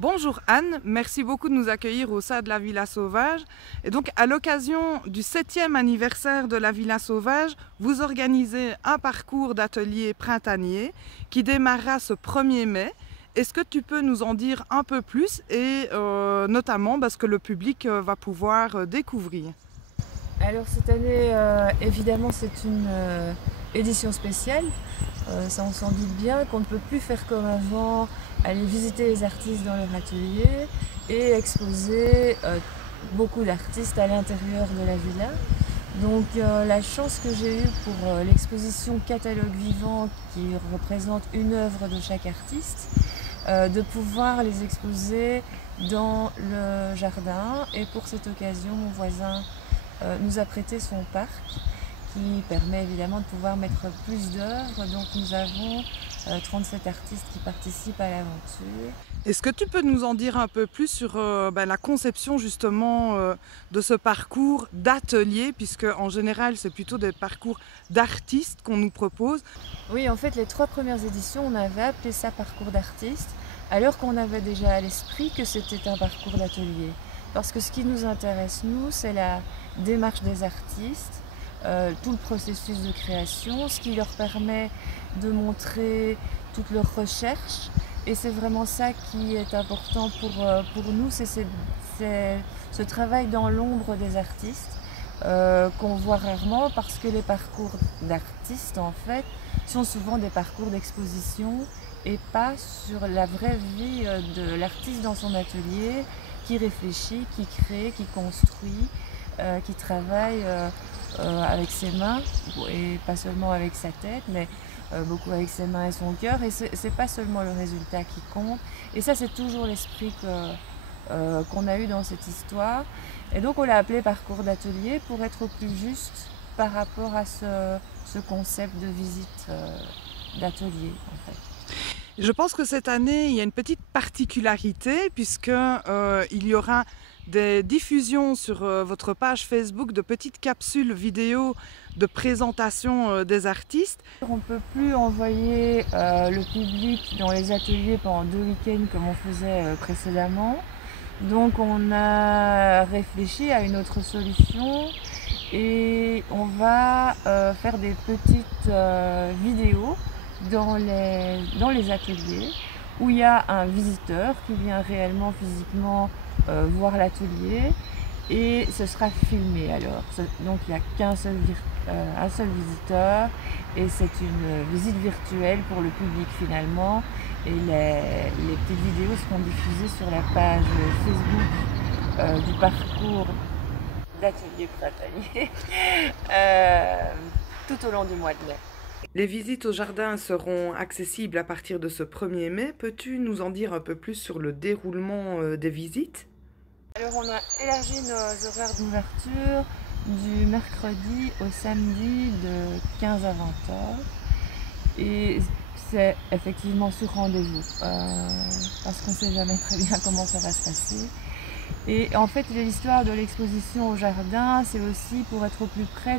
Bonjour Anne, merci beaucoup de nous accueillir au sein de la Villa Sauvage. Et donc à l'occasion du 7e anniversaire de la Villa Sauvage, vous organisez un parcours d'atelier printanier qui démarrera ce 1er mai. Est-ce que tu peux nous en dire un peu plus et notamment ce que le public va pouvoir découvrir? Alors cette année, évidemment, c'est une édition spéciale. Ça, on s'en doute bien, qu'on ne peut plus faire comme avant, aller visiter les artistes dans leur atelier et exposer beaucoup d'artistes à l'intérieur de la villa. Donc la chance que j'ai eue pour l'exposition Catalogue vivant, qui représente une œuvre de chaque artiste, de pouvoir les exposer dans le jardin. Et pour cette occasion, mon voisin nous a prêté son parc qui permet évidemment de pouvoir mettre plus d'œuvres. Donc nous avons 37 artistes qui participent à l'aventure. Est-ce que tu peux nous en dire un peu plus sur la conception justement de ce parcours d'atelier, puisque en général c'est plutôt des parcours d'artistes qu'on nous propose? Oui, en fait, les 3 premières éditions, on avait appelé ça parcours d'artistes, alors qu'on avait déjà à l'esprit que c'était un parcours d'atelier. Parce que ce qui nous intéresse, nous, c'est la démarche des artistes, tout le processus de création, ce qui leur permet de montrer toute leur recherche. Et c'est vraiment ça qui est important pour nous, c'est ce travail dans l'ombre des artistes qu'on voit rarement, parce que les parcours d'artistes, en fait, sont souvent des parcours d'exposition et pas sur la vraie vie de l'artiste dans son atelier, qui réfléchit, qui crée, qui construit, qui travaille avec ses mains, et pas seulement avec sa tête, mais beaucoup avec ses mains et son cœur. Et c'est pas seulement le résultat qui compte. Et ça, c'est toujours l'esprit qu'on a eu dans cette histoire. Et donc on l'a appelé parcours d'atelier pour être au plus juste par rapport à ce concept de visite d'atelier, en fait. Je pense que cette année, il y a une petite particularité puisque il y aura des diffusions sur votre page Facebook de petites capsules vidéo de présentation des artistes. On ne peut plus envoyer le public dans les ateliers pendant 2 week-ends comme on faisait précédemment. Donc on a réfléchi à une autre solution et on va faire des petites vidéos dans les ateliers où il y a un visiteur qui vient réellement physiquement voir l'atelier, et ce sera filmé alors. Donc il n'y a un seul visiteur, et c'est une visite virtuelle pour le public finalement. Et les petites vidéos seront diffusées sur la page Facebook du parcours d'atelier printanier tout au long du mois de mai. Les visites au jardin seront accessibles à partir de ce 1er mai. Peux-tu nous en dire un peu plus sur le déroulement des visites? Alors on a élargi nos horaires d'ouverture du mercredi au samedi de 15 à 20 heures. Et c'est effectivement sur rendez-vous, parce qu'on ne sait jamais très bien comment ça va se passer. Et en fait, l'histoire de l'exposition au jardin, c'est aussi pour être au plus près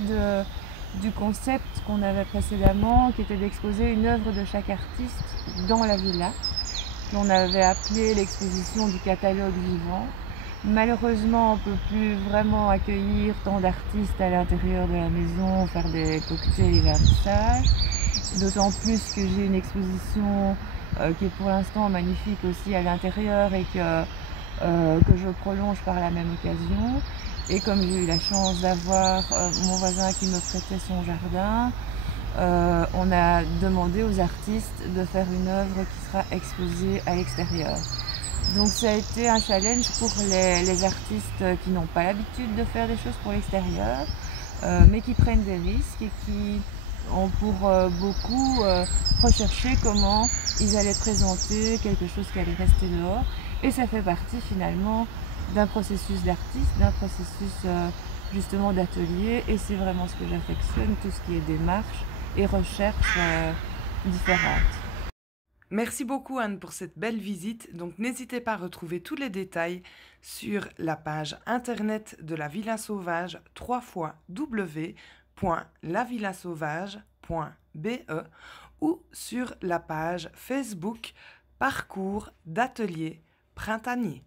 du concept qu'on avait précédemment, qui était d'exposer une œuvre de chaque artiste dans la villa, qu'on avait appelé l'exposition du catalogue vivant. Malheureusement, on ne peut plus vraiment accueillir tant d'artistes à l'intérieur de la maison, faire des cocktails et vernissages. D'autant plus que j'ai une exposition qui est pour l'instant magnifique aussi à l'intérieur, et que je prolonge par la même occasion. Et comme j'ai eu la chance d'avoir mon voisin qui me prêtait son jardin, on a demandé aux artistes de faire une œuvre qui sera exposée à l'extérieur. Donc ça a été un challenge pour les artistes qui n'ont pas l'habitude de faire des choses pour l'extérieur, mais qui prennent des risques et qui ont pour beaucoup recherché comment ils allaient présenter quelque chose qui allait rester dehors. Et ça fait partie finalement d'un processus d'artiste, d'un processus justement d'atelier, et c'est vraiment ce que j'affectionne, tout ce qui est démarche et recherche différentes. Merci beaucoup Anne pour cette belle visite. Donc n'hésitez pas à retrouver tous les détails sur la page internet de la Villa Sauvage, www.lavillasauvage.be, ou sur la page Facebook Parcours d'atelier printanier.